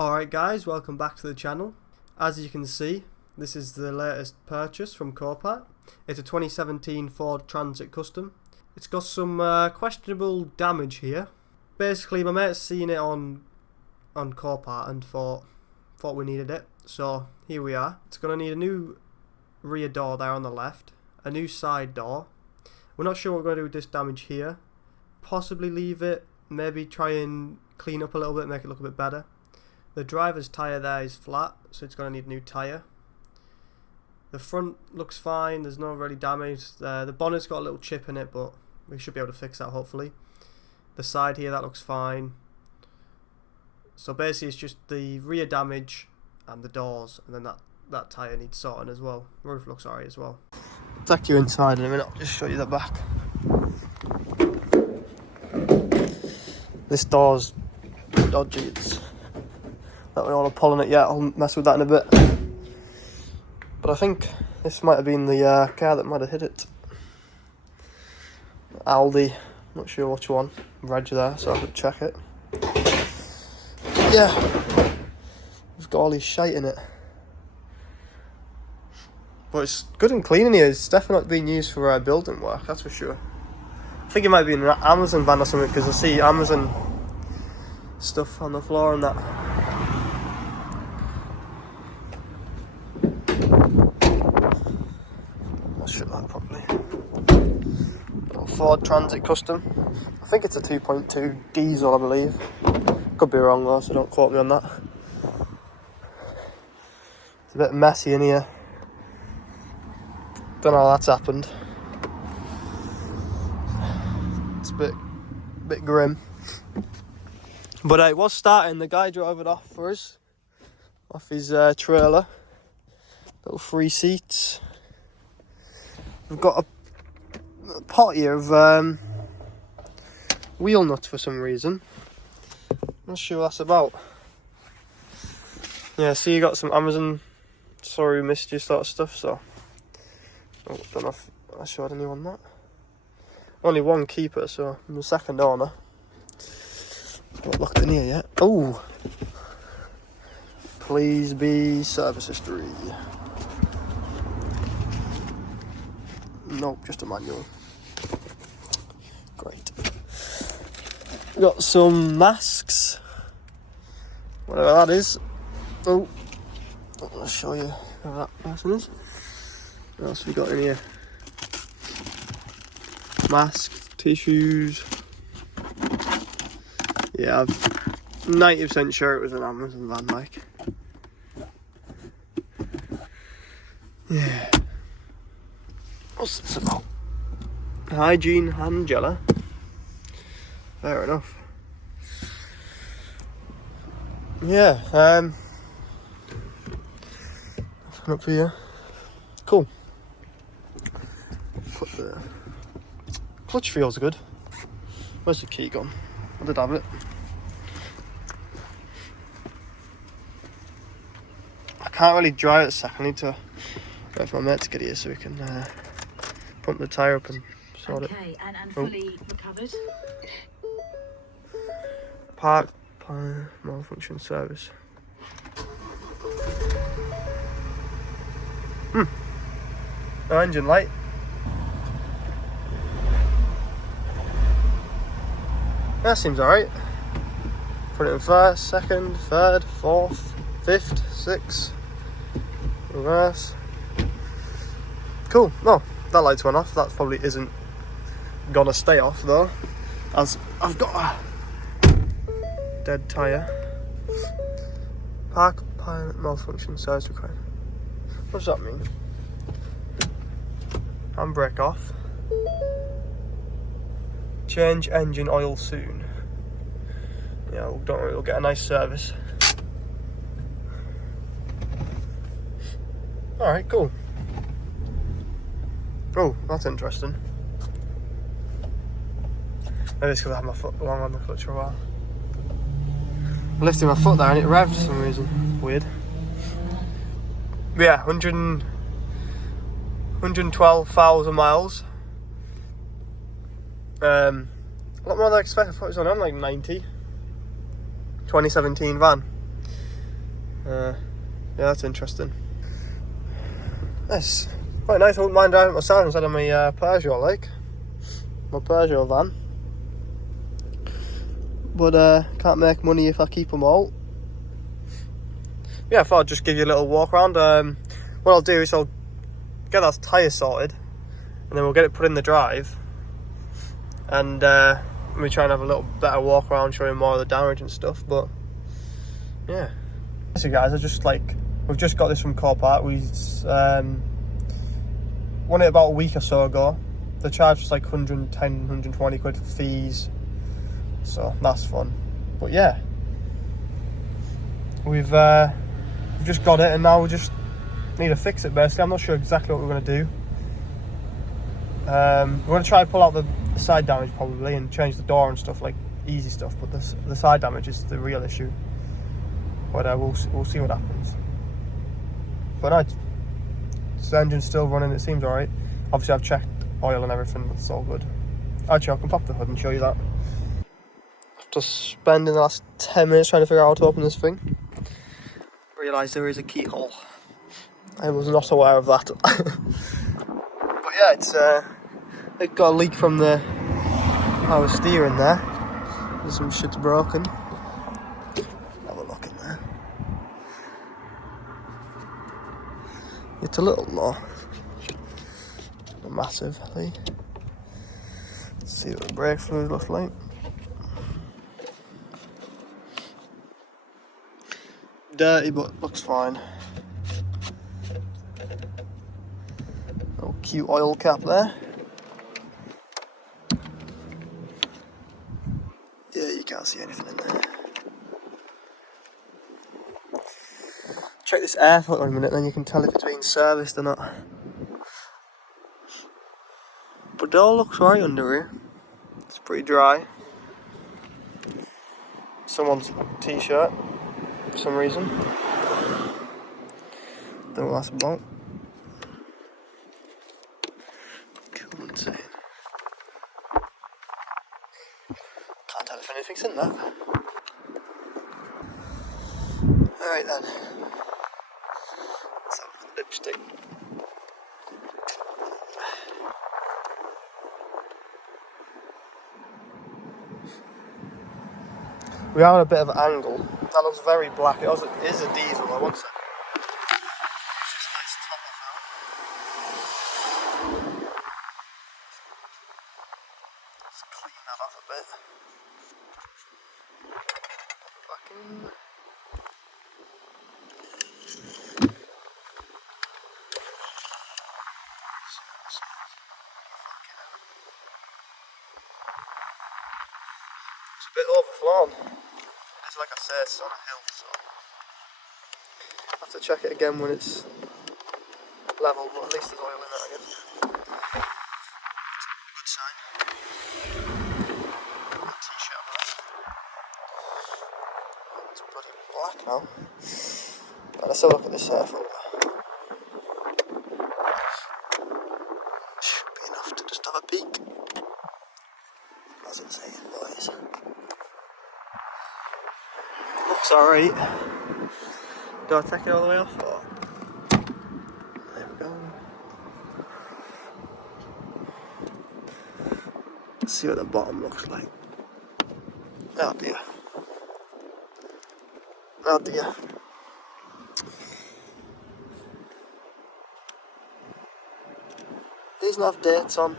Alright guys, welcome back to the channel. As you can see, this is the latest purchase from Copart. It's a 2017 Ford Transit Custom. It's got some questionable damage here. Basically my mate's seen it on Copart and thought we needed it. So here we are. It's going to need a new rear door there on the left, a new side door. We're not sure what we're going to do with this damage here. Possibly leave it, maybe try and clean up a little bit, make it look a bit better. The driver's tyre there is flat, so it's going to need a new tyre. The front looks fine, there's no really damage. The bonnet's got a little chip in it, but we should be able to fix that hopefully. The side here, that looks fine. So basically it's just the rear damage and the doors, and then that tyre needs sorting as well. The roof looks alright as well. I'll take you inside in a minute, I'll just show you the back. This door's dodgy, it's don't really want to pull on it yet, I'll mess with that in a bit. But I think this might have been the car that might have hit it. Aldi, not sure which one. Reg there, so I could check it. Yeah, it's got all this shite in it. But it's good and clean in here, it's definitely not being used for building work, that's for sure. I think it might be an Amazon van or something, because I see Amazon stuff on the floor and that. That properly. Little Ford Transit Custom. I think it's a 2.2 diesel, I believe. Could be wrong though, so don't quote me on that. It's a bit messy in here. Don't know how that's happened. It's a bit grim. But it was starting. The guy drove it off for us, off his trailer. Little free seats. We've got a pot here of wheel nuts for some reason. Not sure what that's about. Yeah, see you got some Amazon sorry missed you sort of stuff, so I don't know if I showed anyone that. Only one keeper, so I'm the second owner. Not locked in here yet. Oh, please be service history. Nope, just a manual. Great. Got some masks. Whatever that is. Oh, I'll show you who that person is. What else we got in here? Masks, tissues. Yeah, I'm 90% sure it was an Amazon van, like. Yeah. What's this about? Hygiene hand gel. Fair enough. Yeah, nothing up here. Cool. Put the clutch feels good. Where's the key gone? I did have it. I can't really drive it a second. I need to wait for my mate to get here so we can pump the tyre up and sort it. Okay, and fully recovered. Park malfunction service. No engine light. That seems alright. Put it in first, second, third, fourth, fifth, sixth. Reverse. Cool. No, that light's went off. That probably isn't gonna stay off though, as I've got a dead tyre. Park pilot malfunction service required. What does that mean? Handbrake off. Change engine oil soon. Yeah, don't worry, we'll get a nice service. Alright, cool. Oh, that's interesting. Maybe it's because I had my foot long on the clutch for a while. I lifted my foot there and it revved for some reason. Weird. But yeah, 112,000 miles. A lot more than I expected. I thought it was only on like 90. 2017 van. Yeah, that's interesting. That's quite nice. I wouldn't mind driving myself instead of my Peugeot, like my Peugeot van. But can't make money if I keep them all. Yeah, I thought I'd just give you a little walk around. What I'll do is I'll get that tyre sorted, and then we'll get it put in the drive, and we try and have a little better walk around, showing more of the damage and stuff. But yeah, so guys, we've just got this from Copart. We won it about a week or so ago. The charge was like 110, 120 quid for fees, so that's fun. But yeah, we've just got it, and now we just need to fix it basically. I'm not sure exactly what we're going to do. We're going to try and pull out the side damage probably and change the door and stuff, like easy stuff, but the side damage is the real issue. But we'll see what happens. But no, the engine's still running, it seems alright. Obviously I've checked oil and everything, but it's all good. Actually, I can pop the hood and show you that. After spending the last 10 minutes trying to figure out how to open this thing, realised there is a keyhole. I was not aware of that. But yeah, it got a leak from the power steering there. There's some shit's broken. Have a look in there. It's a little low. Not massively. Let's see what the brake fluid looks like. Dirty, but looks fine. Oh, cute oil cap there. Yeah, you can't see anything in there. Check this air filter in a minute, then you can tell if it's been serviced or not. But it all looks right under here. It's pretty dry. Someone's t-shirt for some reason. Don't know what that's about. Come and see. Can't tell if anything's in there. Alright then. Let's have the lipstick. We are on a bit of an angle. That looks very black. It is a diesel though, one second. It's just a nice top off now. Let's clean that off a bit. Pop it back in. It's a bit overflown. It's like I said, it's on a hill, so I have to check it again when it's level, but at least there's oil in it, I guess. Good sign. T-shirt on that. It's bloody black now. Right, let's have a look at this air filter. Should be enough to just have a peek. How's it saying, boys? Looks alright. Do I take it all the way off? Or? There we go. Let's see what the bottom looks like. Oh dear. Oh dear. Doesn't have dates on.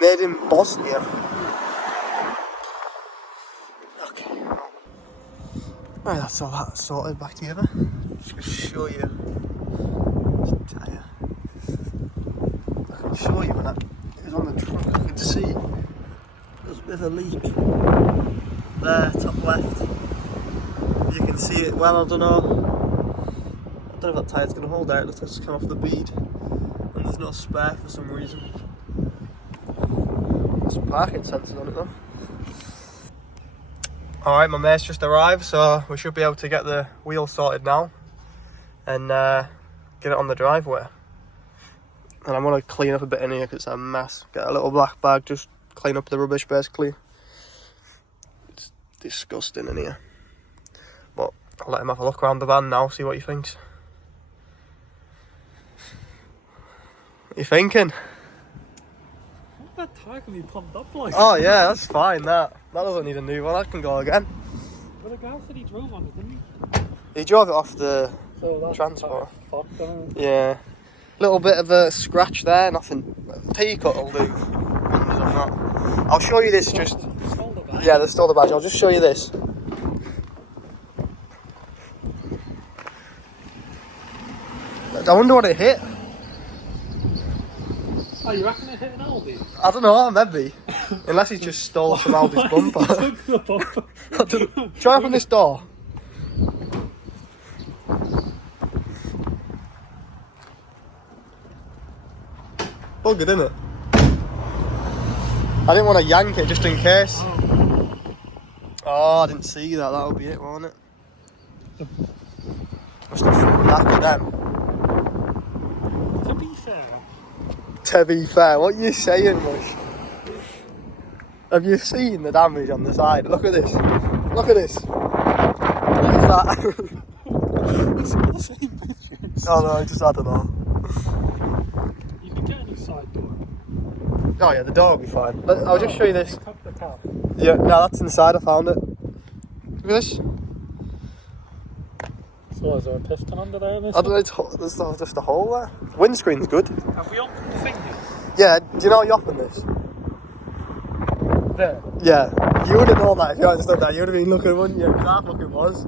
Made in Bosnia. Okay. Right, that's all that sorted back together. Just gonna show you this tyre. I can show you when it was on the truck. I could see there's a bit of a leak there, top left. You can see it well. I don't know if that tyre's gonna hold out. It looks like it's come off the bead, and there's no spare for some reason. There's some parking sensors on it though. Alright, my mate's just arrived, so we should be able to get the wheel sorted now and get it on the driveway. And I'm going to clean up a bit in here because it's a mess. Get a little black bag, just clean up the rubbish basically. disgusting in here. But I'll let him have a look around the van now, see what he thinks. What are you thinking? That tyre can be pumped up like. Oh yeah, that's fine. That doesn't need a new one. That can go again. But the guy said he drove on it, didn't he? He drove it off the So transport. Fucked on it. Yeah. Little bit of a scratch there. Nothing. P cut will do. Wonders on that. I'll show you this. Just Stole the bag. yeah, they stole the badge. I'll just show you this. I wonder what it hit. Oh, you reckon it hit an Aldi? I don't know, maybe. Unless he just stole some Aldi's bumper. Took the bumper. Try open this door. Buggered, isn't it? I didn't want to yank it just in case. Oh, I didn't see that. That would be it, won't it? Must have knackered them. To be fair. To be fair, what are you saying, Mush? Have you seen the damage on the side? Look at this. Look at this. What is that? It's all the same pictures. Oh no, I don't know. You can get a new side door. Oh yeah, the door will be fine. I'll just show you this. Tuck the top. Yeah, no, that's inside. I found it. Look at this. So is there a piston under there? I don't know. There's just a hole there. Windscreen's good. Have we opened the thing yet? Yeah. Do you know you opened this? There. Yeah. You would have known that if you hadn't stood there. You would have been looking, wouldn't you? Because I fucking was.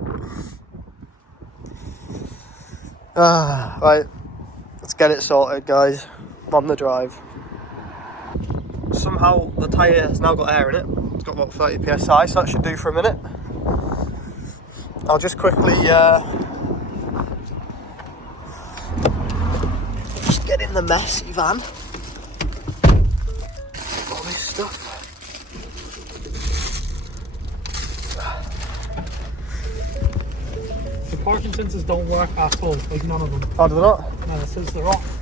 Ah, right. Let's get it sorted, guys. I'm on the drive. Somehow the tyre has now got air in it. It's got about 30 psi, so that should do for a minute. I'll just quickly just get in the messy van. All this stuff. The parking sensors don't work at all, like none of them. Oh, do they not? No, it says they're off.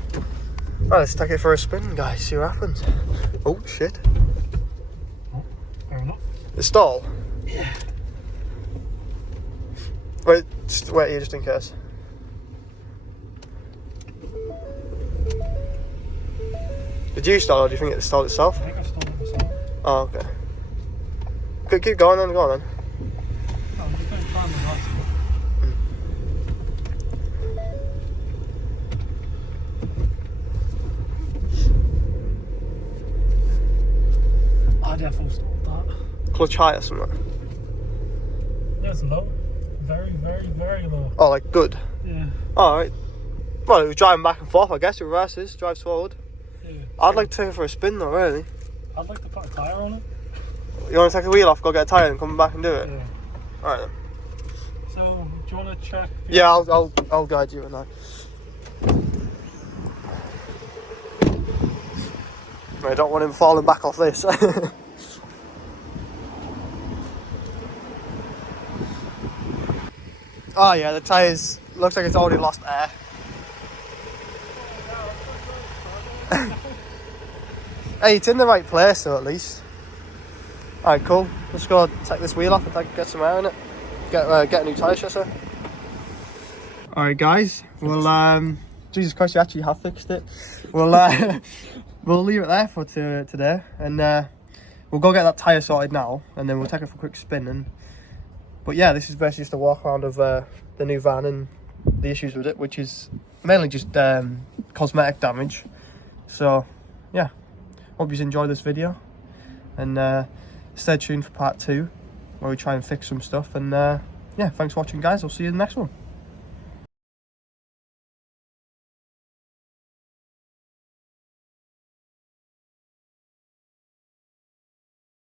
Right, let's take it for a spin, guys, see what happens. Oh, shit. Oh, fair enough. The stall? Yeah. Wait, just wait here just in case. Did you stall or do you think it stalled itself? I think I stole it myself. Oh, okay. Keep going then, go on then. No, I'm just going to try my last one. I definitely stole that. Clutch high or something? Yeah, it's low. Very, very, very low. Oh, like good? Yeah. Alright. Well, it was driving back and forth, I guess. It reverses, drives forward. Yeah. I'd like to take it for a spin though, really. I'd like to put a tyre on it. You want to take the wheel off, go get a tyre and come back and do it? Yeah. Alright then. So, do you want to check? Yeah, I'll guide you in that. I don't want him falling back off this. Oh yeah, the tyres looks like it's already lost air. Hey, it's in the right place though, at least. Alright, cool. Let's go take this wheel off and get some air in it. Get a new tyre chassis. Alright guys, well Jesus Christ, you actually have fixed it. We'll we'll leave it there for today, and we'll go get that tyre sorted now, and then we'll take it for a quick spin. But yeah, this is basically just a walk around of the new van and the issues with it, which is mainly just cosmetic damage. So yeah, hope you enjoyed this video, and stay tuned for part 2 where we try and fix some stuff. And yeah, thanks for watching guys, I'll see you in the next one.